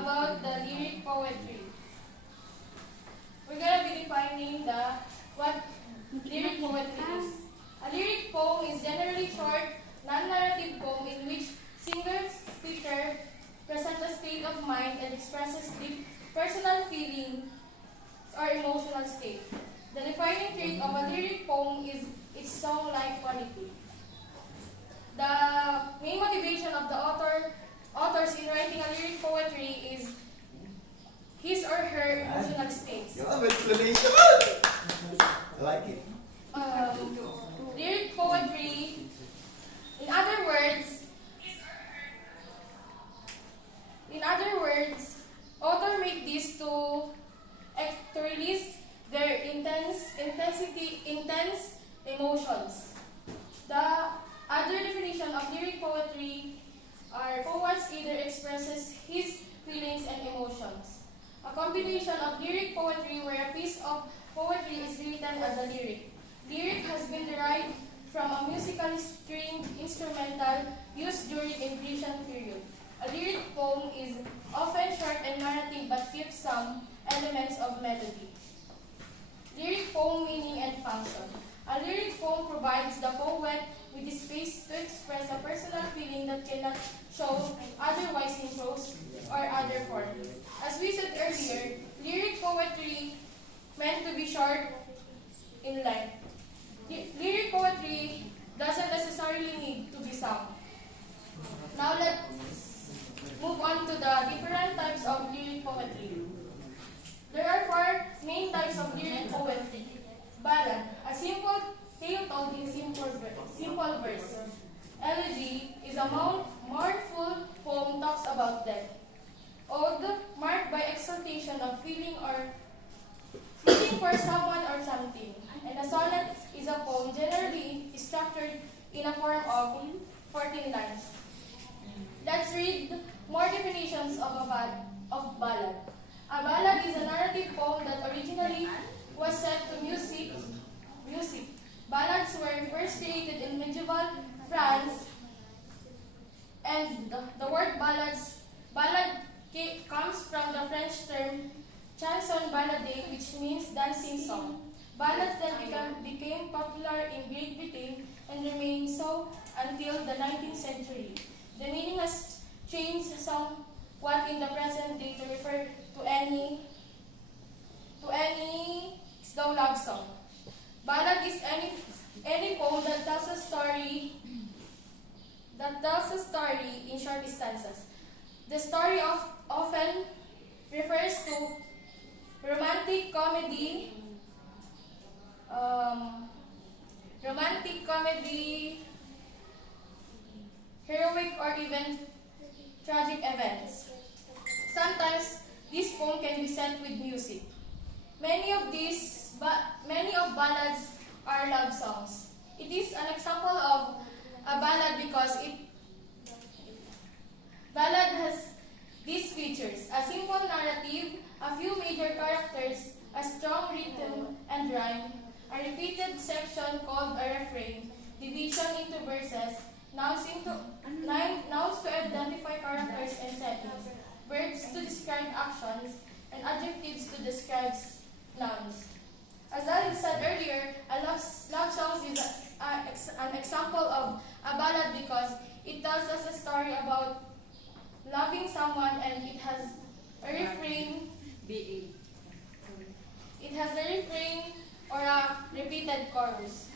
about the lyric poetry. We're gonna be defining what lyric poetry is. A lyric poem is generally short, non-narrative poem in which singer-speaker presents a state of mind and expresses deep personal feeling or emotional state. The defining trait of a lyric poem is its song-like quality. The main motivation of the authors in writing a lyric poetry is his or her emotional states. You have explanation. I like it. Lyric poetry, in other words, author make this to release their intense emotions. The other definition of lyric poetry are poets either expresses his feelings and emotions. A combination of lyric poetry where a piece of poetry is written as a lyric. Lyric has been derived from a musically stringed instrumental used during the Grecian period. A lyric poem is often short and narrative but keeps some elements of melody. Lyric poem meaning and function. A lyric poem provides the poet with the space to express a personal feeling that cannot show otherwise in prose or other form. As we said earlier, lyric poetry meant to be short in length. Lyric poetry doesn't necessarily need to be sung. Now let's move on to the different types of lyric poetry. There are four main types of lyric poetry. Ballad, a simple tale told in simple verse. Elegy is a mournful poem talks about death. Ode, marked by exaltation of feeling for someone or something. And a sonnet is a poem generally structured in a form of 14 lines. Let's read more definitions of ballad. A ballad is a narrative poem that originally was set to music. Ballads were first created in medieval France, and the word ballad comes from the French term chanson ballade, which means dancing song. Ballads then became popular in Great Britain and remained so until the 19th century. The meaning has changed somewhat in the present day to refer to any slow love song. Ballad is any poem that tells a story in short stanzas. The story often refers to romantic comedy, heroic or even tragic events. Sometimes this poem can be set with music. Many of ballads are love songs. It is an example of a ballad because ballad has these features: a simple narrative, a few major characters, a strong rhythm and rhyme, a repeated section called a refrain, division into verses, nouns to identify characters and settings, verbs to describe actions, and adjectives to describe nouns. As I said earlier, a love song is an example of a ballad because it tells us a story about loving someone and it has a refrain. It has a refrain or a repeated chorus.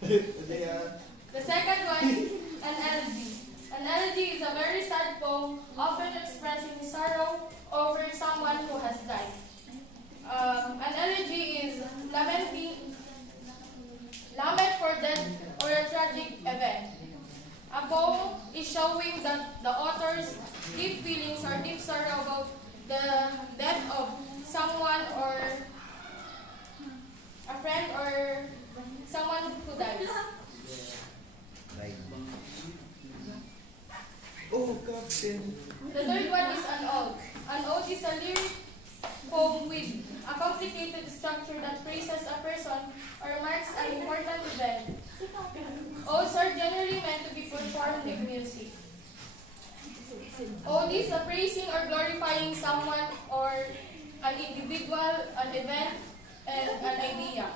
The second one is an elegy. An elegy is a very sad poem, often expressing sorrow over someone who has died. An elegy is lament for death or a tragic event. A poem is showing that the author's deep feelings or deep sorrow about the death of someone or a friend or someone who dies. Oh, Captain. The third one is an ode. An ode is a lyric poem with a complicated structure that praises a person or marks an important event. Odes are generally meant to be performed with music. Odes, praising or glorifying someone or an individual, an event, and an idea.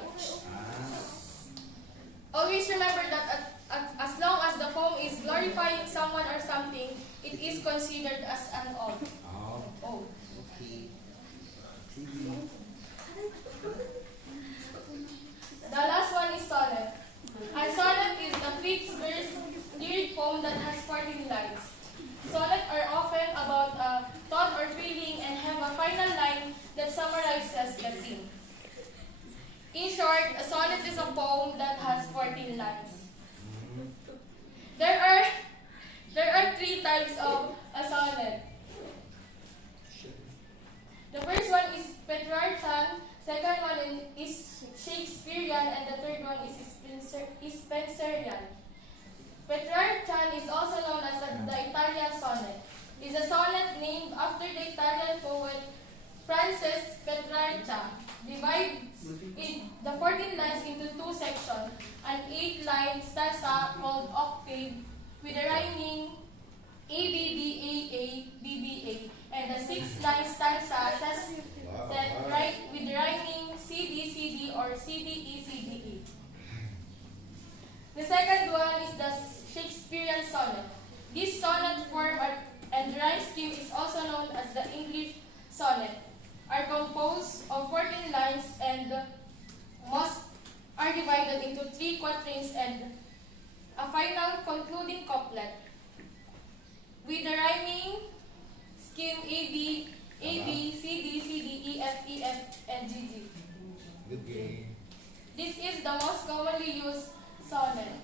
Always remember that as long as the poem is glorifying someone or something, it is considered as an ode. Ode. Okay. The last one is sonnet. A sonnet is a fixed verse lyric poem that has 14 lines. Sonnets are often about a thought or feeling and have a final line that summarizes the theme. In short, a sonnet is a poem that has 14 lines. There are three types of a sonnet. The first one is Petrarchan, second one is Shakespearean, and the third one is Spenserian. Petrarchan is also known as the Italian sonnet. It is a sonnet named after the Italian poet Frances Petrarca. Divides in the 14 lines into two sections, an 8-line stanza called octave with a rhyming ABBAABBA, and the 6-line stanza with rhyming CDCD or CDECDE. The second one is the Shakespearean sonnet. This sonnet form and rhyme scheme is also known as the English sonnet. Are composed of 14 lines and most are divided into 3 quatrains and a final concluding couplet. With the rhyming scheme AB, CD, CD, EF, and GG. Good game. This is the most commonly used sonnet.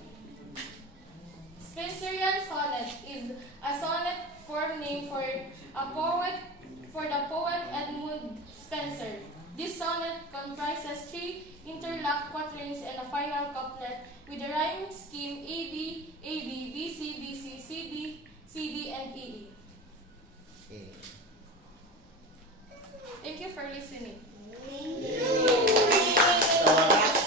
Spenserian sonnet is a sonnet form name for the poet Edmund Spenser. This sonnet comprises 3 interlocked quatrains and a final couplet with the rhyme scheme AB, BC, CD, CD, and EE.